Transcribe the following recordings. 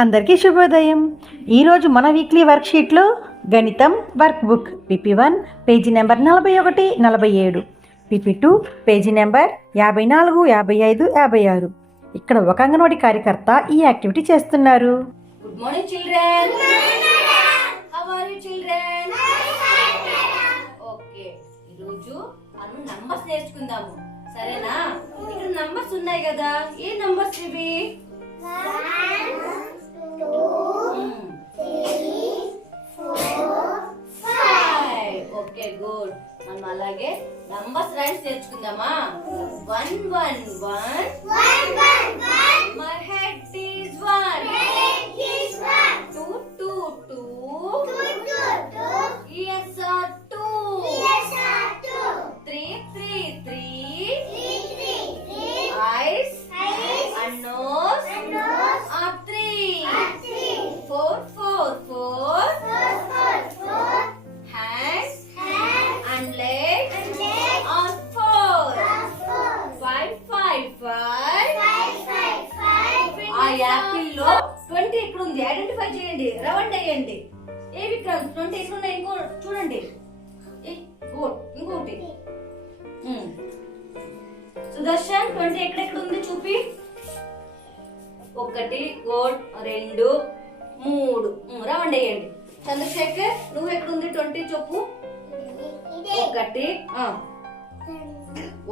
అందరికీ శుభోదయం. ఈరోజు మన వీక్లీ వర్క్షీట్లో గణితం work book PP1 page number 41, 47, PP2 page number 54, 55, 56. ఇక్కడ ఒక అంగన్వాడీ కార్యకర్త ఈ యాక్టివిటీ చేస్తున్నారు. Good morning children. How are you children? Okay, ఈరోజు మనం నంబర్స్ నేర్చుకుందాము, సరేనా? ఇక్కడ నంబర్స్ ఉన్నాయి కదా, ఏ నంబర్స్ ఇవి? 1 2 3 4 5. Okay, good. మనం అలాగే numbers rhymes నేర్చుకుందామా? 1 1 1 My head is 1. 2 2 2 Yes are 2. 3 3 3 Eyes and nose are 3. 4 4 4 Hands and legs are 4. 5 5 5 ఆ యాపిల్ లో 20 ఇక్కడ ఉంది, ఐడెంటిఫై చేయండి, రౌండ్ అయ్యండి. ఏ విక్రమ్ 20 ఇక్కడ ఉన్నాయి, ఇంకో చూడండి, ఇంకోటి. సుదర్శన్ 20 ఎక్కడెక్కడ ఉంది చూపి. 1 గోడ్ 2 3 రౌండ్ అయ్యండి. చంద్రశేఖర్ నువ్వు ఎక్కడ ఉంది 20 చెప్పు.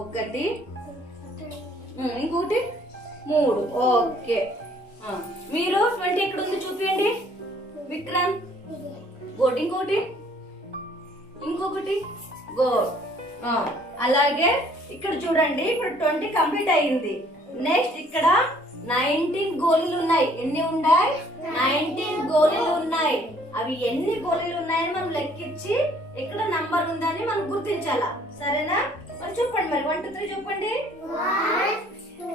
1 ఇంకోటి 3. ఓకే, మీరు 20 ఎక్కడ ఉంది చూపించండి. విక్రమ్ గోడ్, ఇంకొకటి గోడ్. అలాగే ఇక్కడ చూడండి, ఇప్పుడు 20 కంప్లీట్ అయ్యింది. నెక్స్ట్ ఇక్కడ 19 గోళీలు ఉన్నాయి. ఎన్ని ఉన్నాయి? 19 గోళీలు ఉన్నాయి. అవి ఎన్ని గోళీలు ఉన్నాయని మనం లెక్కించి ఇక్కడ నంబర్ ఉందని మనం గుర్తించాలా, సరేనా? మరి చెప్పండి, మరి 1 2 3 చెప్పండి. 1 2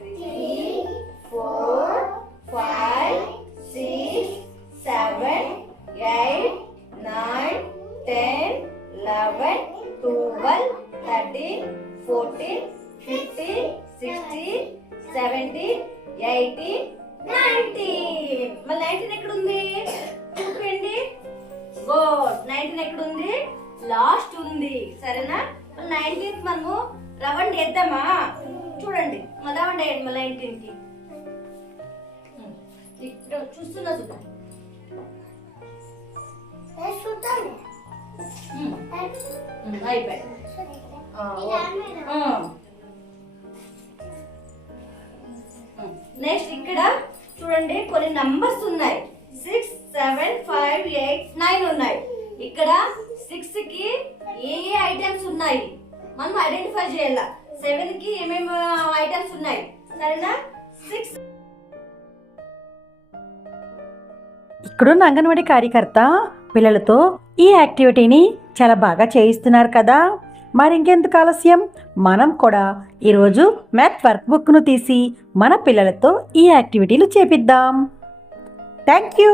3 4 5 6 7 8 9 10 11 12 13 14 15 16 17 18 19. మరి 19 ఎక్కడ ఉంది చూపండి. గుడ్. 19 ఎక్కడ ఉంది? లాస్ట్ ఉంది, సరేనా? 19th మనము రౌండ్ వేద్దామా? చూడండి, రౌండ్ వేయండి. మళ్ళీ 19కి ఇక్కడ చూస్తున్నా చూద్దాం. అయిపోయి నెక్స్ట్ ఇక్కడ చూడండి, కొన్ని నంబర్స్ ఉన్నాయి. 6 7 5 8 9 ఉన్నాయి. ఇక్కడ 6 కి ఏ ఐటమ్స్ ఉన్నాయి మనం ఐడెంటిఫై చేయాల. 7 కి ఏమేమి ఐటమ్స్ ఉన్నాయి, సరేనా? 6 ఇక్కడున్న అంగన్వాడీ కార్యకర్త పిల్లలతో ఈ యాక్టివిటీని చాలా బాగా చేయిస్తున్నారు కదా. మరి ఇంకెందుకు ఆలస్యం, మనం కూడా ఈరోజు మ్యాథ్ వర్క్ బుక్ను తీసి మన పిల్లలతో ఈ యాక్టివిటీలు చేపిద్దాం. Thank you.